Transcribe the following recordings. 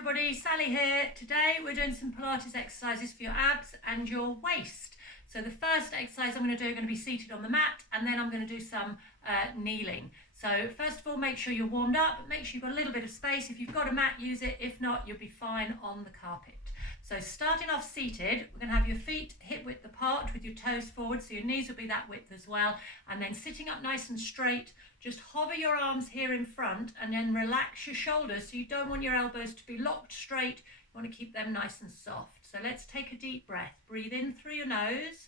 everybody, Sally here. Today we're doing some Pilates exercises for your abs and your waist. So the first exercise I'm going to do, going to be seated on the mat, and then I'm going to do some kneeling. So first of all, make sure you're warmed up, make sure you've got a little bit of space. If you've got a mat, use it. If not, you'll be fine on the carpet. So starting off seated, we're going to have your feet hip width apart with your toes forward, so your knees will be that width as well. And then sitting up nice and straight, just hover your arms here in front and then relax your shoulders. So you don't want your elbows to be locked straight, you want to keep them nice and soft. So let's take a deep breath. Breathe in through your nose.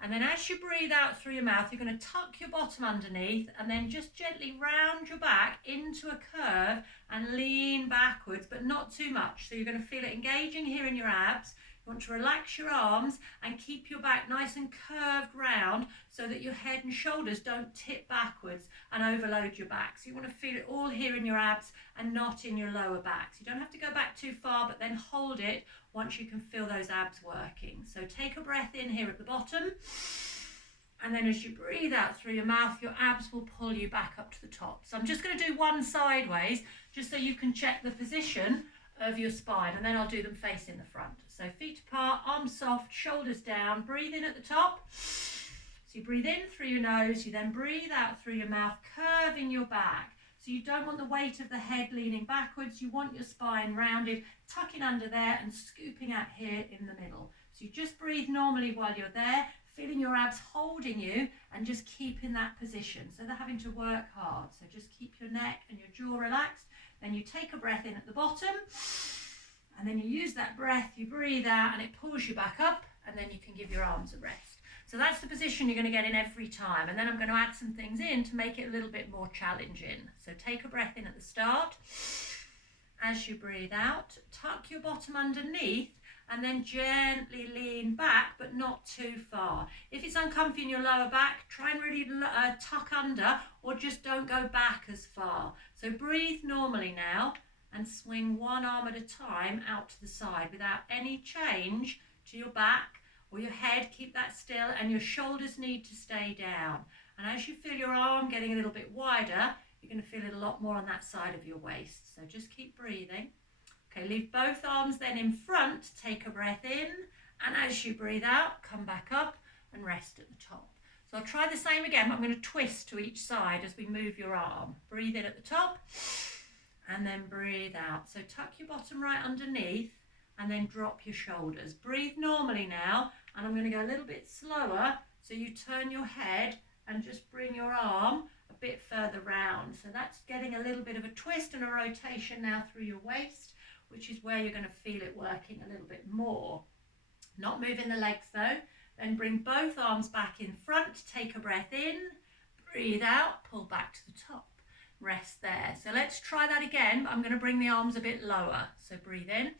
And then as you breathe out through your mouth, you're going to tuck your bottom underneath and then just gently round your back into a curve and lean backwards, but not too much. So you're going to feel it engaging here in your abs. You want to relax your arms and keep your back nice and curved round so that your head and shoulders don't tip backwards and overload your back. So you want to feel it all here in your abs and not in your lower back. So you don't have to go back too far, but then hold it once you can feel those abs working. So take a breath in here at the bottom. And then as you breathe out through your mouth, your abs will pull you back up to the top. So I'm just going to do one sideways, just so you can check the position of your spine, and then I'll do them facing the front. So feet apart, arms soft, shoulders down, breathe in at the top. So you breathe in through your nose, you then breathe out through your mouth, curving your back. So you don't want the weight of the head leaning backwards, you want your spine rounded, tucking under there and scooping out here in the middle. So you just breathe normally while you're there, feeling your abs holding you and just keeping that position. So they're having to work hard. So just keep your neck and your jaw relaxed. Then you take a breath in at the bottom, and then you use that breath, you breathe out and it pulls you back up, and then you can give your arms a rest. So that's the position you're going to get in every time, and then I'm going to add some things in to make it a little bit more challenging. So take a breath in at the start. As you breathe out, tuck your bottom underneath and then gently lean back, but not too far. If it's uncomfy in your lower back, try and really tuck under, or just don't go back as far. So breathe normally now and swing one arm at a time out to the side without any change to your back or your head. Keep that still, and your shoulders need to stay down. And as you feel your arm getting a little bit wider, you're going to feel it a lot more on that side of your waist. So just keep breathing. Okay, leave both arms then in front, take a breath in, and as you breathe out, come back up and rest at the top. So I'll try the same again, but I'm going to twist to each side as we move your arm. Breathe in at the top, and then breathe out. So tuck your bottom right underneath, and then drop your shoulders. Breathe normally now, and I'm going to go a little bit slower, so you turn your head and just bring your arm a bit further round. So that's getting a little bit of a twist and a rotation now through your waist, which is where you're going to feel it working a little bit more. Not moving the legs though. Then bring both arms back in front, take a breath in, breathe out, pull back to the top, rest there. So let's try that again, but I'm going to bring the arms a bit lower. So breathe in,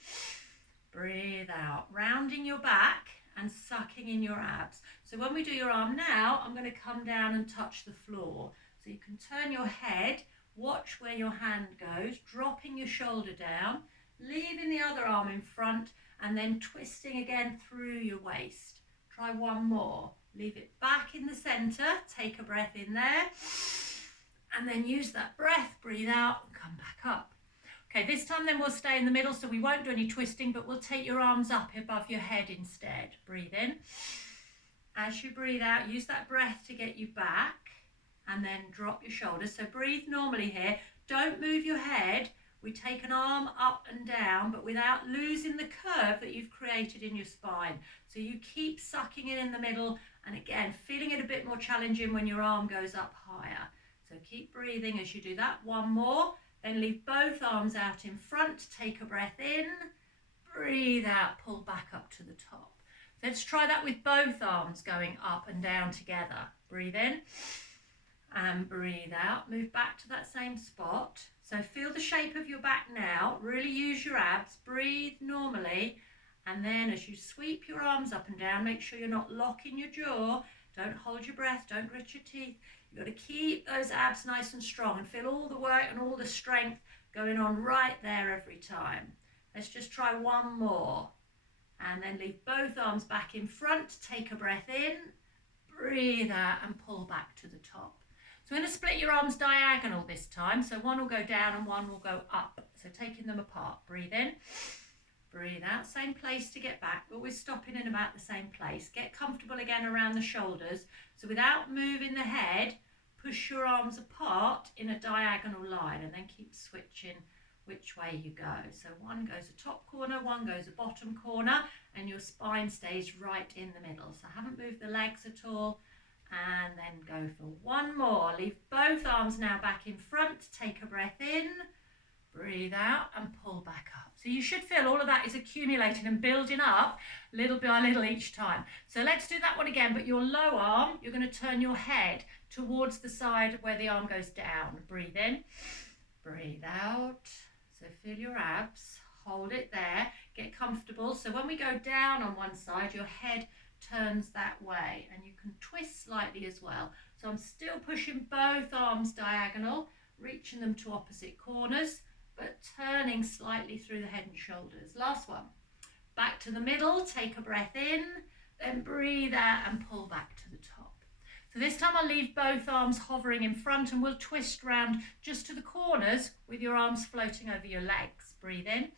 breathe out, rounding your back and sucking in your abs. So when we do your arm now, I'm going to come down and touch the floor. So you can turn your head, watch where your hand goes, dropping your shoulder down, leaving the other arm in front, and then twisting again through your waist. Try one more. Leave it back in the center, take a breath in there, and then use that breath, breathe out and come back up. Okay, this time then we'll stay in the middle, so we won't do any twisting, but we'll take your arms up above your head instead. Breathe in. As you breathe out, use that breath to get you back, and then drop your shoulders. So breathe normally here. Don't move your head. We take an arm up and down, but without losing the curve that you've created in your spine. So you keep sucking it in the middle, and again, feeling it a bit more challenging when your arm goes up higher. So keep breathing as you do that. One more, then leave both arms out in front, take a breath in, breathe out, pull back up to the top. Let's try that with both arms going up and down together. Breathe in and breathe out, move back to that same spot. So feel the shape of your back now, really use your abs, breathe normally, and then as you sweep your arms up and down, make sure you're not locking your jaw, don't hold your breath, don't grit your teeth. You've got to keep those abs nice and strong and feel all the work and all the strength going on right there every time. Let's just try one more, and then leave both arms back in front, take a breath in, breathe out and pull back to the top. So I'm going to split your arms diagonal this time. So one will go down and one will go up. So taking them apart. Breathe in, breathe out. Same place to get back. Always stopping in about the same place. Get comfortable again around the shoulders. So without moving the head, push your arms apart in a diagonal line and then keep switching which way you go. So one goes a top corner, one goes a bottom corner, and your spine stays right in the middle. So I haven't moved the legs at all. And then go for one more. Leave both arms now back in front. Take a breath in, breathe out and pull back up. So you should feel all of that is accumulating and building up little by little each time. So let's do that one again, but your low arm, you're going to turn your head towards the side where the arm goes down. Breathe in, breathe out. So feel your abs, hold it there, get comfortable. So when we go down on one side, your head turns that way and you can twist slightly as well. So I'm still pushing both arms diagonal, reaching them to opposite corners, but turning slightly through the head and shoulders. Last one. Back to the middle, take a breath in, then breathe out and pull back to the top. So this time I'll leave both arms hovering in front and we'll twist round just to the corners with your arms floating over your legs. Breathe in.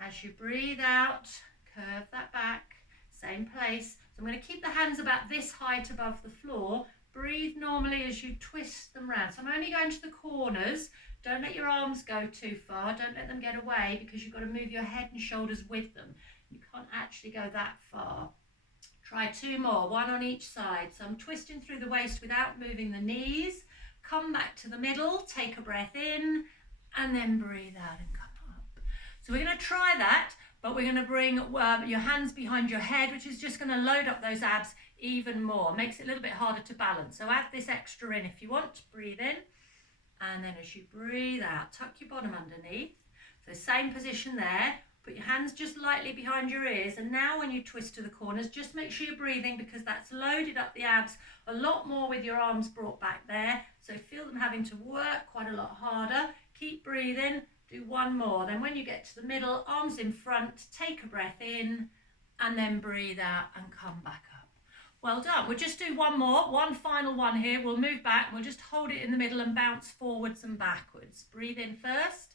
As you breathe out, curve that back, same place. So I'm going to keep the hands about this height above the floor. Breathe normally as you twist them round. So I'm only going to the corners. Don't let your arms go too far. Don't let them get away because you've got to move your head and shoulders with them. You can't actually go that far. Try two more, one on each side. So I'm twisting through the waist without moving the knees. Come back to the middle, take a breath in, and then breathe out and come up. So we're going to try that, but we're going to bring your hands behind your head, which is just going to load up those abs even more. Makes it a little bit harder to balance. So add this extra in if you want. Breathe in, and then as you breathe out, tuck your bottom underneath. So same position there. Put your hands just lightly behind your ears, and now when you twist to the corners, just make sure you're breathing because that's loaded up the abs a lot more with your arms brought back there. So feel them having to work quite a lot harder. Keep breathing, do one more. Then when you get to the middle, arms in front, take a breath in, and then breathe out and come back up. Well done. We'll just do one more, one final one here. We'll move back, and we'll just hold it in the middle and bounce forwards and backwards. Breathe in first.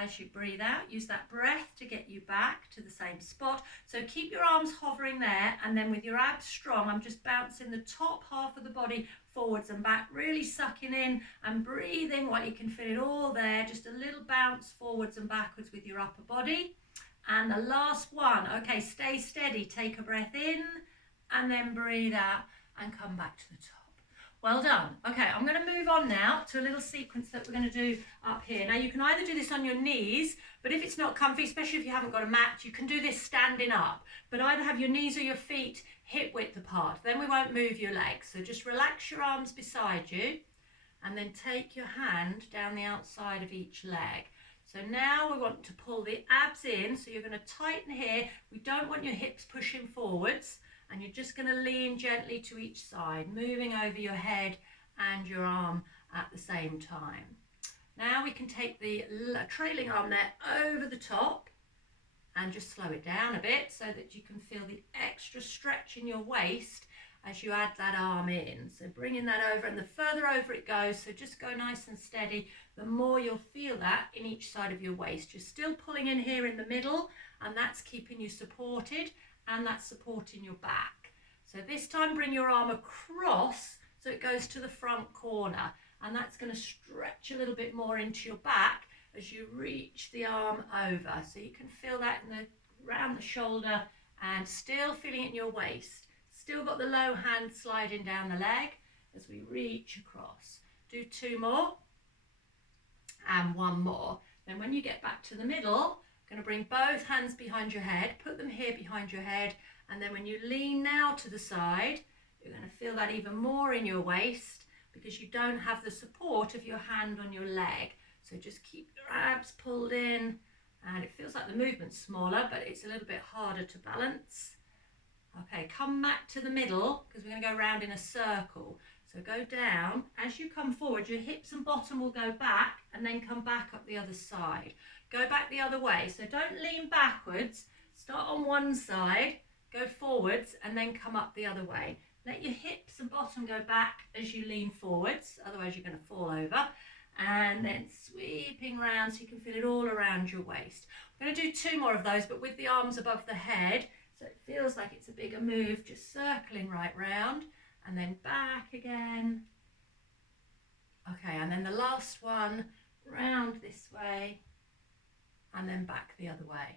As you breathe out, use that breath to get you back to the same spot. So keep your arms hovering there, and then with your abs strong, I'm just bouncing the top half of the body forwards and back, really sucking in and breathing while you can feel it all there. Just a little bounce forwards and backwards with your upper body. And the last one, okay, stay steady. Take a breath in and then breathe out and come back to the top. Well done. Okay, I'm going to move on now to a little sequence that we're going to do up here. Now you can either do this on your knees, but if it's not comfy, especially if you haven't got a mat, you can do this standing up, but either have your knees or your feet hip width apart. Then we won't move your legs. So just relax your arms beside you and then take your hand down the outside of each leg. So now we want to pull the abs in. So you're going to tighten here. We don't want your hips pushing forwards. And you're just going to lean gently to each side, moving over your head and your arm at the same time. Now we can take the trailing arm there over the top and just slow it down a bit so that you can feel the extra stretch in your waist as you add that arm in. So bringing that over, and the further over it goes, so just go nice and steady, the more you'll feel that in each side of your waist. You're still pulling in here in the middle, and that's keeping you supported. And that's supporting your back. So this time bring your arm across so it goes to the front corner, and that's going to stretch a little bit more into your back as you reach the arm over. So you can feel that around the shoulder and still feeling it in your waist. Still got the low hand sliding down the leg as we reach across. Do two more and one more. Then when you get back to the middle, going to bring both hands behind your head, put them here behind your head, and then when you lean now to the side, you're going to feel that even more in your waist because you don't have the support of your hand on your leg. So just keep your abs pulled in, and it feels like the movement's smaller, but it's a little bit harder to balance. Okay, come back to the middle because we're going to go round in a circle. So go down. As you come forward, your hips and bottom will go back and then come back up the other side. Go back the other way. So don't lean backwards. Start on one side, go forwards, and then come up the other way. Let your hips and bottom go back as you lean forwards, otherwise you're going to fall over. And then sweeping round so you can feel it all around your waist. I'm going to do 2 more of those, but with the arms above the head, so it feels like it's a bigger move, just circling right round and then back again. Okay, and then the last one, round this way and then back the other way.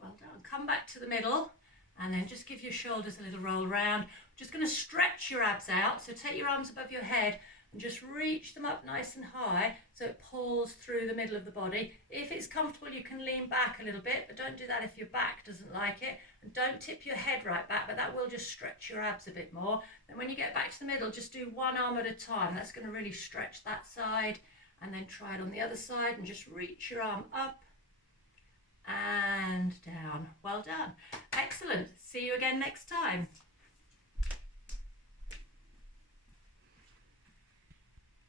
Well done. Come back to the middle and then just give your shoulders a little roll round. Just going to stretch your abs out, so take your arms above your head and just reach them up nice and high so it pulls through the middle of the body. If it's comfortable, you can lean back a little bit, but don't do that if your back doesn't like it. And don't tip your head right back, but that will just stretch your abs a bit more. And when you get back to the middle, just do one arm at a time. That's going to really stretch that side. And then try it on the other side and just reach your arm up and down. Well done. Excellent. See you again next time.